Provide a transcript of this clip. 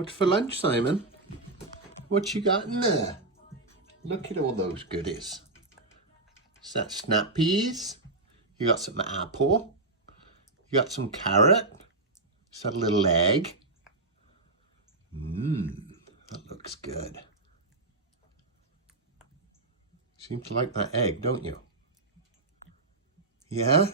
What's for lunch, Symon? What you got in there? Look at all those goodies. Is that snap peas? You got some apple. You got some carrot. Is that a little egg? That looks good. Seem to like that egg, don't you? Yeah?